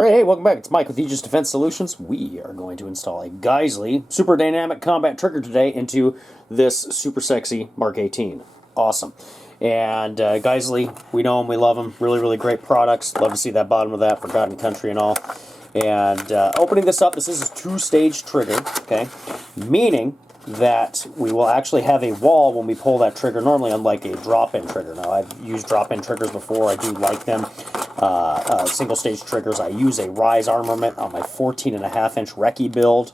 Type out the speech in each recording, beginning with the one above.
Alright, hey, welcome back. It's Mike with Aegis Defense Solutions. We are going to install a Geissele Super Dynamic Combat trigger today into this super sexy Mark 18. Awesome. And Geissele, we know them, we love them. Really, really great products. Love to see that bottom of that, Forgotten Country and all. And opening this up, this is a two-stage trigger, okay? Meaning that we will actually have a wall when we pull that trigger, normally unlike a drop-in trigger. Now, I've used drop-in triggers before. I do like them. Single-stage triggers. I use a Rise armament on my 14.5-inch Recce build.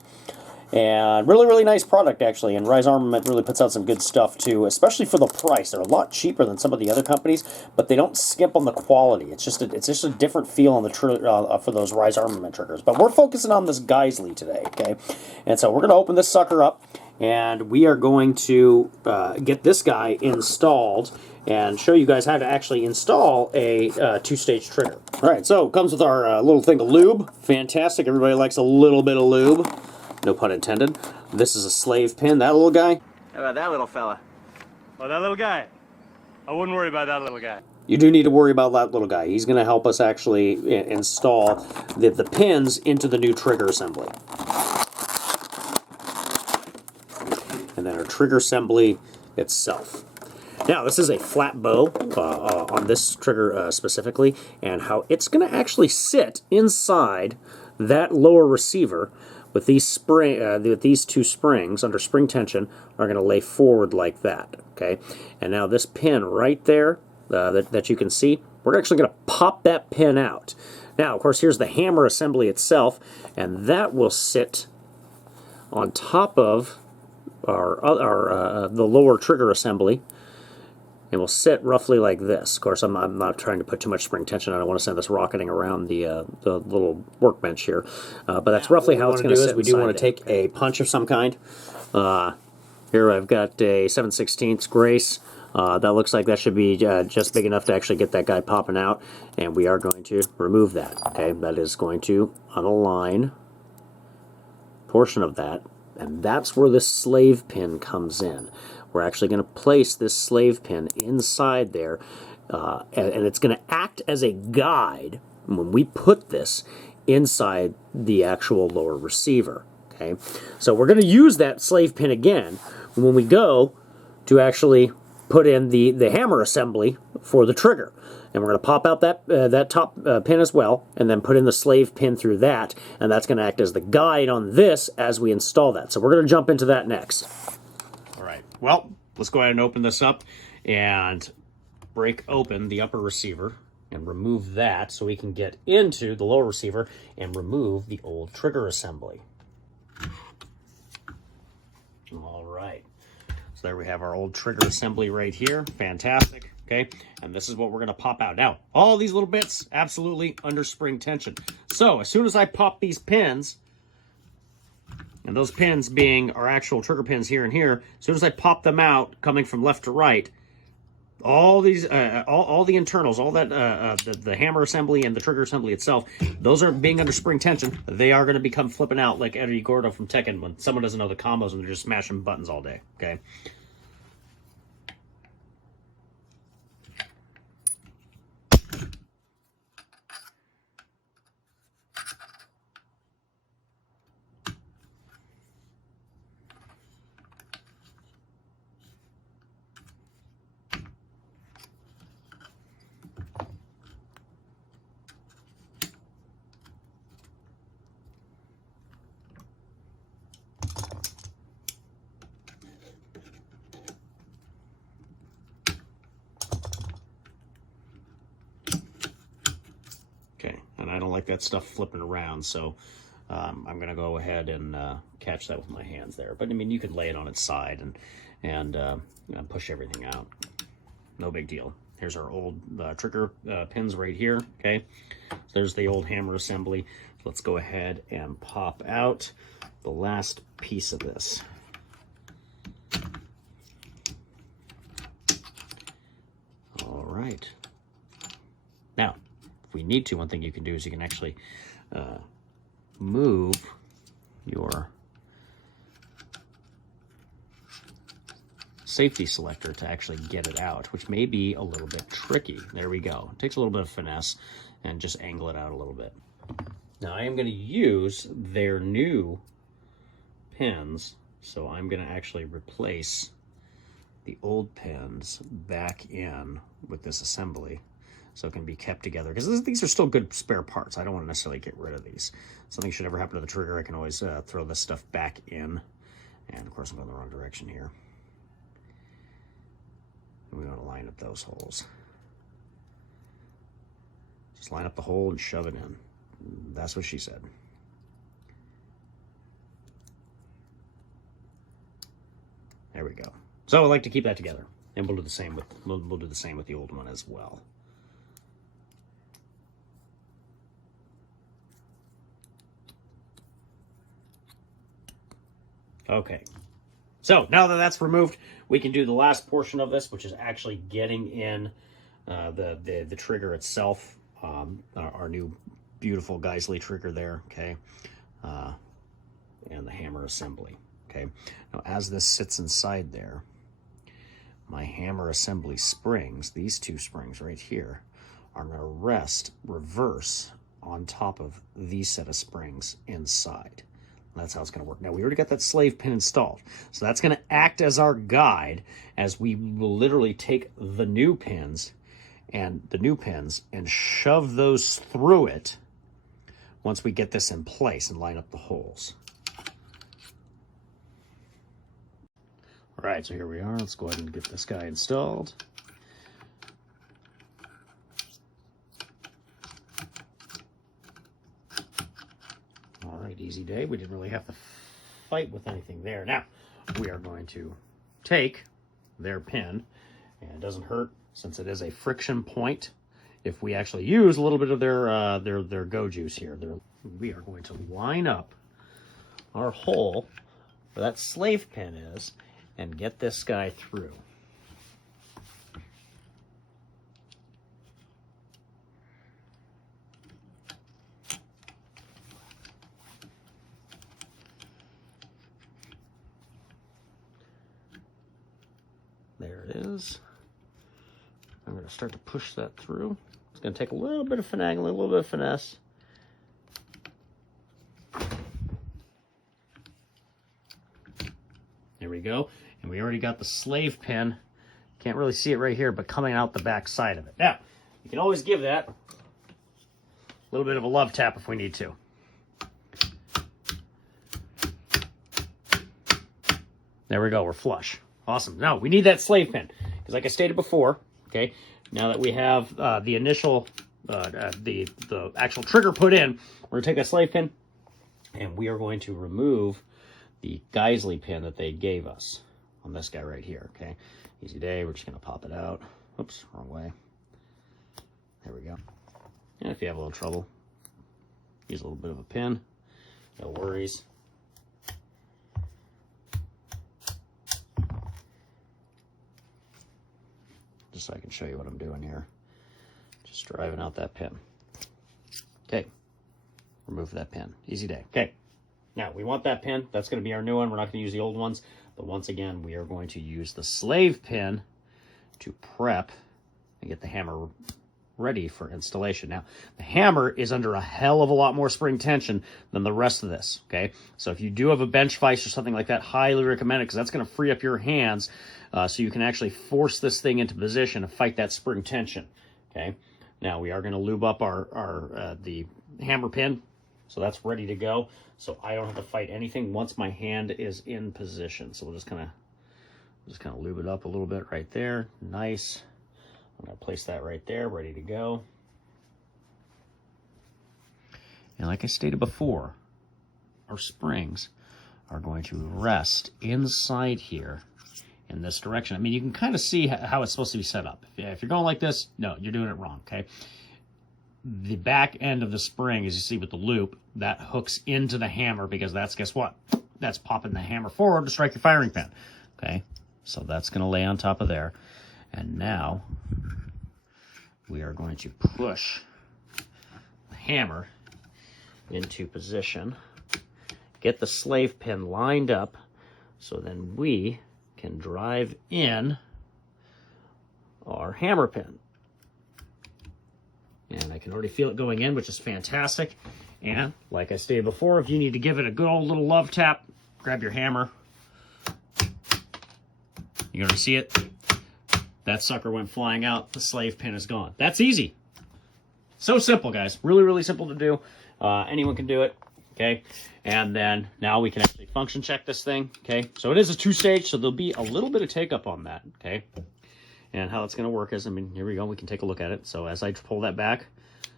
And really, really nice product, actually. And Rise Armament really puts out some good stuff, too, especially for the price. They're a lot cheaper than some of the other companies, but they don't skimp on the quality. It's just a different feel on the for those Rise Armament triggers. But we're focusing on this Geissele today, okay? And so we're going to open this sucker up, and we are going to get this guy installed and show you guys how to actually install a two-stage trigger. All right, so it comes with our little thing of lube. Fantastic. Everybody likes a little bit of lube. No pun intended. This is a slave pin. That little guy? How about that little fella? Oh, that little guy. I wouldn't worry about that little guy. You do need to worry about that little guy. He's going to help us actually install the pins into the new trigger assembly. And then our trigger assembly itself. Now, this is a flat bow on this trigger specifically, and how it's going to actually sit inside that lower receiver with these two springs under spring tension are going to lay forward like that. Okay, and now this pin right there that you can see, we're actually going to pop that pin out. Now, of course, here's the hammer assembly itself, and that will sit on top of the lower trigger assembly. And will sit roughly like this. Of course, I'm not trying to put too much spring tension. I don't want to send this rocketing around the little workbench here. But that's roughly how it's going to sit. We do want to take a punch of some kind. Here I've got a 7/16 Grace. That looks like that should be just big enough to actually get that guy popping out. And we are going to remove that. Okay, that is going to unalign a portion of that. And that's where this slave pin comes in. We're actually going to place this slave pin inside there, and it's going to act as a guide when we put this inside the actual lower receiver. Okay, so we're going to use that slave pin again when we go to actually put in the hammer assembly for the trigger. And we're going to pop out that top pin as well, and then put in the slave pin through that, and that's going to act as the guide on this as we install that. So we're going to jump into that next. All right, well, let's go ahead and open this up and break open the upper receiver and remove that so we can get into the lower receiver and remove the old trigger assembly. All right, so there we have our old trigger assembly right here. Fantastic. Okay, and this is what we're going to pop out. Now, all these little bits, absolutely under spring tension. So, as soon as I pop these pins, and those pins being our actual trigger pins here and here, as soon as I pop them out, coming from left to right, all these, all the internals, all that, the hammer assembly and the trigger assembly itself, those are being under spring tension. They are going to become flipping out like Eddie Gordo from Tekken when someone doesn't know the combos and they're just smashing buttons all day, okay? Okay, and I don't like that stuff flipping around, so I'm going to go ahead and catch that with my hands there. But, I mean, you can lay it on its side and push everything out. No big deal. Here's our old trigger pins right here, okay? So there's the old hammer assembly. Let's go ahead and pop out the last piece of this. All right. Now, if we need to, one thing you can do is you can actually move your safety selector to actually get it out, which may be a little bit tricky. There we go. It takes a little bit of finesse, and just angle it out a little bit. Now I am going to use their new pins, so I'm going to actually replace the old pins back in with this assembly so it can be kept together, because these are still good spare parts. I don't want to necessarily get rid of these. If something should ever happen to the trigger, I can always throw this stuff back in. And of course I'm going the wrong direction here. And we want to line up those holes. Just line up the hole and shove it in. That's what she said. There we go. So I like to keep that together, and we'll do the same with the old one as well. Okay. So now that that's removed, we can do the last portion of this, which is actually getting in the trigger itself, our new beautiful Geissele trigger there, okay, and the hammer assembly, okay. Now, as this sits inside there, my hammer assembly springs, these two springs right here, are going to rest reverse on top of these set of springs inside. That's how it's going to work. Now, we already got that slave pin installed, so that's going to act as our guide as we will literally take the new pins and shove those through it once we get this in place and line up the holes. All right, so here we are. Let's go ahead and get this guy installed. All right, easy day. We didn't really have to fight with anything there. Now, we are going to take their pin, and it doesn't hurt since it is a friction point. If we actually use a little bit of their go juice here, we are going to line up our hole where that slave pin is and get this guy through. There it is. I'm going to start to push that through. It's going to take a little bit of finagling, a little bit of finesse. There we go. And we already got the slave pin. Can't really see it right here, but coming out the back side of it. Now, you can always give that a little bit of a love tap if we need to. There we go. We're flush. Awesome. Now, we need that slave pin, because like I stated before, okay, now that we have the initial, the actual trigger put in, we're going to take that slave pin, and we are going to remove the Geissele pin that they gave us on this guy right here, okay? Easy day. We're just going to pop it out. Oops, wrong way. There we go. And if you have a little trouble, use a little bit of a pin. No worries. Just so I can show you what I'm doing here. Just driving out that pin. Okay. Remove that pin. Easy day. Okay. Now, we want that pin. That's going to be our new one. We're not going to use the old ones. But once again, we are going to use the slave pin to prep and get the hammer ready for installation. Now, the hammer is under a hell of a lot more spring tension than the rest of this, okay? So if you do have a bench vise or something like that, highly recommend it, because that's going to free up your hands so you can actually force this thing into position and fight that spring tension, okay? Now, we are going to lube up the hammer pin, so that's ready to go. So I don't have to fight anything once my hand is in position. So we'll just kind of lube it up a little bit right there. Nice. I'm going to place that right there, ready to go. And like I stated before, our springs are going to rest inside here in this direction. I mean, you can kind of see how it's supposed to be set up. If you're going like this, no, you're doing it wrong, okay? The back end of the spring, as you see with the loop, that hooks into the hammer, because that's, guess what? That's popping the hammer forward to strike your firing pin, okay? So that's going to lay on top of there. And now we are going to push the hammer into position, get the slave pin lined up, so then we can drive in our hammer pin. And I can already feel it going in, which is fantastic. And like I stated before, if you need to give it a good old little love tap, grab your hammer. You're gonna see it. That sucker went flying out. The slave pin is gone. That's easy. So simple, guys. Really, really simple to do. Anyone can do it. Okay. And then now we can actually function check this thing. Okay. So it is a 2-stage, so there'll be a little bit of take up on that. Okay. And how it's going to work is, I mean, here we go. We can take a look at it. So as I pull that back, a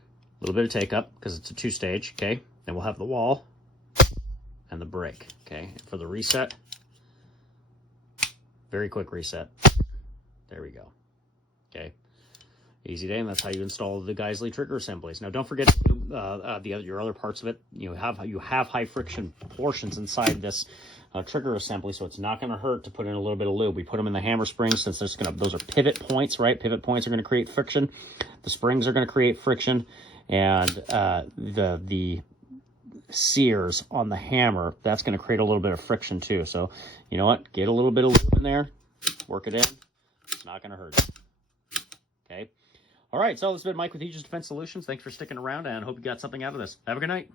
little bit of take up because it's a 2-stage. Okay. Then we'll have the wall and the brake. Okay. And for the reset, very quick reset. There we go. Okay. Easy day, and that's how you install the Geissele trigger assemblies. Now, don't forget your other parts of it. You have high friction portions inside this trigger assembly, so it's not going to hurt to put in a little bit of lube. We put them in the hammer springs since those are pivot points, right? Pivot points are going to create friction. The springs are going to create friction, and the sears on the hammer, that's going to create a little bit of friction too. So, you know what? Get a little bit of lube in there, work it in. It's not going to hurt you. Okay. All right, so this has been Mike with Aegis Defense Solutions. Thanks for sticking around, and hope you got something out of this. Have a good night.